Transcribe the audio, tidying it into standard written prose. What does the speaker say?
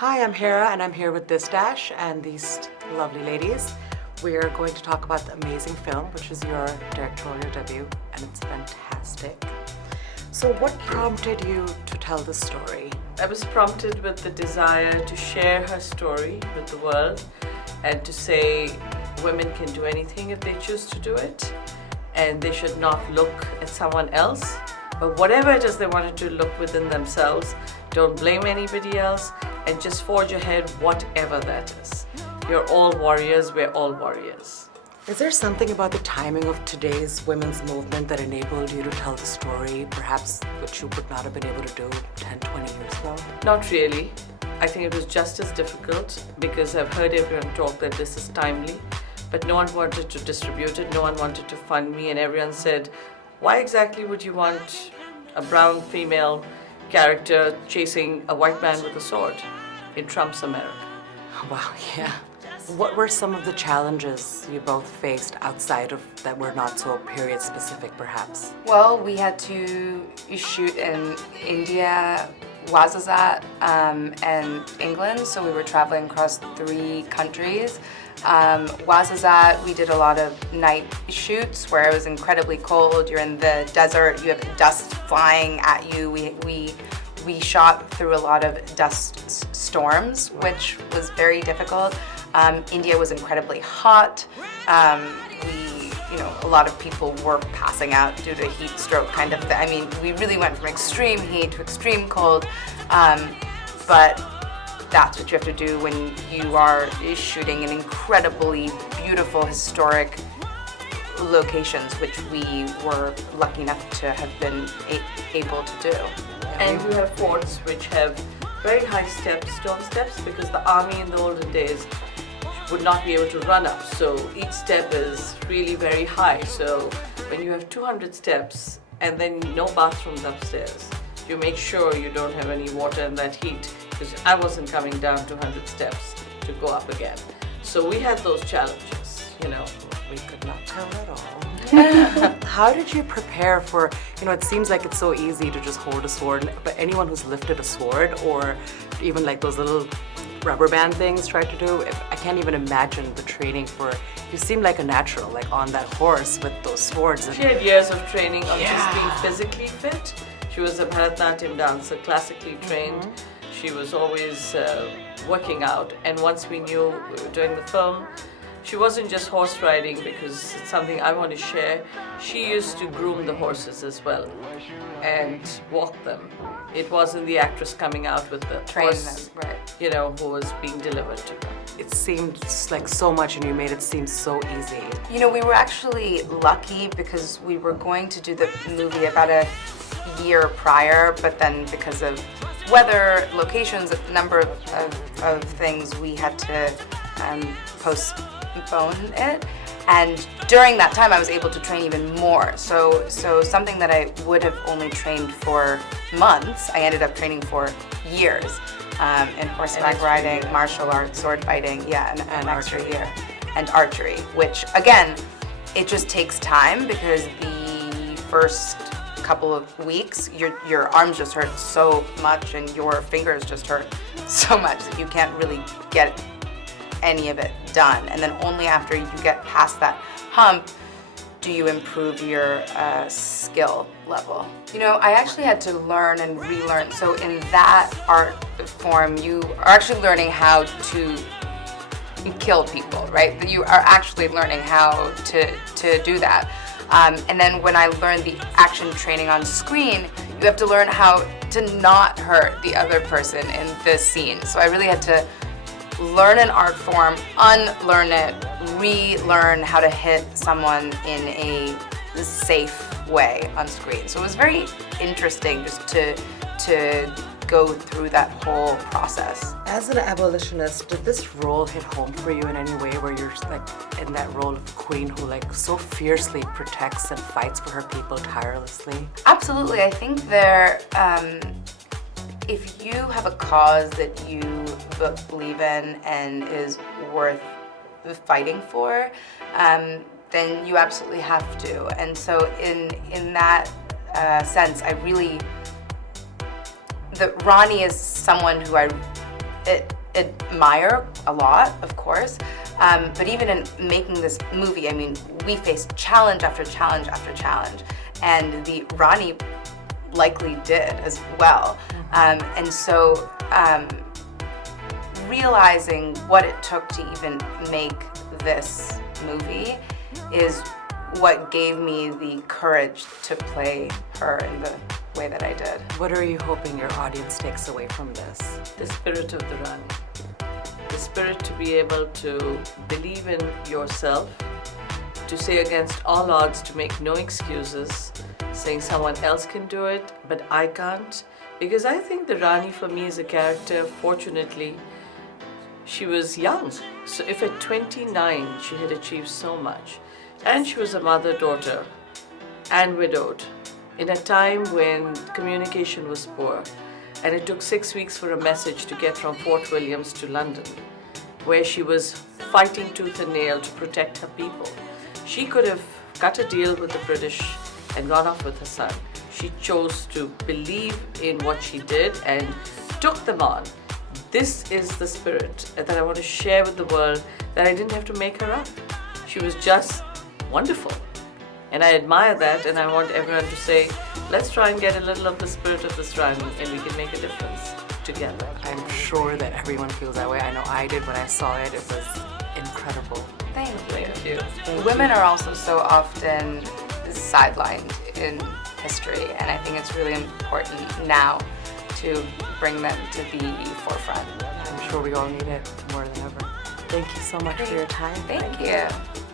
Hi, I'm Hira, and I'm here with DissDash and these lovely ladies. We're going to talk about the amazing film, which is your directorial debut, and it's fantastic. So what prompted you to tell this story? I was prompted with the desire to share her story with the world and to say women can do anything if they choose to do it, and they should not look at someone else. But whatever it is they wanted to look within themselves, don't blame anybody else and just forge ahead, whatever that is. You're all warriors, we're all warriors. Is there something about the timing of today's women's movement that enabled you to tell the story, perhaps which you would not have been able to do 10, 20 years ago? Not really. I think it was just as difficult because I've heard everyone talk that this is timely, but no one wanted to distribute it, no one wanted to fund me, and everyone said, why exactly would you want a brown female character chasing a white man with a sword in Trump's America? Wow, yeah. What were some of the challenges you both faced outside of that were not so period specific, perhaps? Well, we had to shoot in India, Wazazat, and England, so we were traveling across 3 countries. Wazazat, we did a lot of night shoots where it was incredibly cold. You're in the desert, you have dust flying at you. We shot through a lot of dust storms, which was very difficult. India was incredibly hot. A lot of people were passing out due to heat stroke kind of thing. I mean, we really went from extreme heat to extreme cold, but that's what you have to do when you are shooting in incredibly beautiful, historic locations, which we were lucky enough to have been able to do. And you have forts which have very high steps, stone steps, because the army in the olden days would not be able to run up. So each step is really very high. So when you have 200 steps and then no bathrooms upstairs, you make sure you don't have any water in that heat, because I wasn't coming down 200 steps to go up again. So we had those challenges, We could not tell at all. How did you prepare for, it seems like it's so easy to just hold a sword, but anyone who's lifted a sword or even like those little rubber band things tried to do, I can't even imagine the training for, you seem like a natural, like on that horse with those swords. She had years of training of just being physically fit. She was a Bharatanatyam dancer, classically trained. She was always working out, and once we knew we were doing the film, she wasn't just horse riding, because it's something I want to share. She used to groom the horses as well and walk them. It wasn't the actress coming out with the horse, Right. who was being delivered to her. It seemed like so much and you made it seem so easy. We were actually lucky because we were going to do the movie about a year prior, but then because of weather, locations, a number of things, we had to postpone it. And during that time, I was able to train even more. So something that I would have only trained for months, I ended up training for years in horseback riding, martial arts, sword fighting, and an extra year, and archery. Which again, it just takes time because the first couple of weeks, your arms just hurt so much and your fingers just hurt so much that you can't really get any of it done. And then only after you get past that hump do you improve your skill level. I actually had to learn and relearn. So in that art form, you are actually learning how to kill people, right? You are actually learning how to do that. And then when I learned the action training on screen, you have to learn how to not hurt the other person in the scene. So I really had to learn an art form, unlearn it, relearn how to hit someone in a safe way on screen. So it was very interesting just to go through that whole process. As an abolitionist, did this role hit home for you in any way, where you're like in that role of queen who like so fiercely protects and fights for her people tirelessly? Absolutely. I think if you have a cause that you believe in and is worth fighting for, then you absolutely have to. And so in that sense, Ronnie is someone who I admire a lot, of course. But even in making this movie, I mean, we faced challenge after challenge after challenge, and the Rani likely did as well. And so realizing what it took to even make this movie is what gave me the courage to play her in the way that I did. What are you hoping your audience takes away from this? The spirit of the Rani. The spirit to be able to believe in yourself, to say against all odds, to make no excuses, saying someone else can do it, but I can't. Because I think the Rani for me is a character, fortunately, she was young. So if at 29 she had achieved so much, and she was a mother, daughter, and widowed, in a time when communication was poor, and it took 6 weeks for a message to get from Fort Williams to London, where she was fighting tooth and nail to protect her people. She could have cut a deal with the British and gone off with her son. She chose to believe in what she did and took them on. This is the spirit that I want to share with the world, that I didn't have to make her up. She was just wonderful. And I admire that, and I want everyone to say, let's try and get a little of the spirit of this Rani, and we can make a difference together. I'm sure that everyone feels that way. I know I did when I saw it. It was incredible. Thank you. Thank you. Women are also so often sidelined in history, and I think it's really important now to bring them to the forefront. I'm sure we all need it more than ever. Thank you so much for your time. Thank you.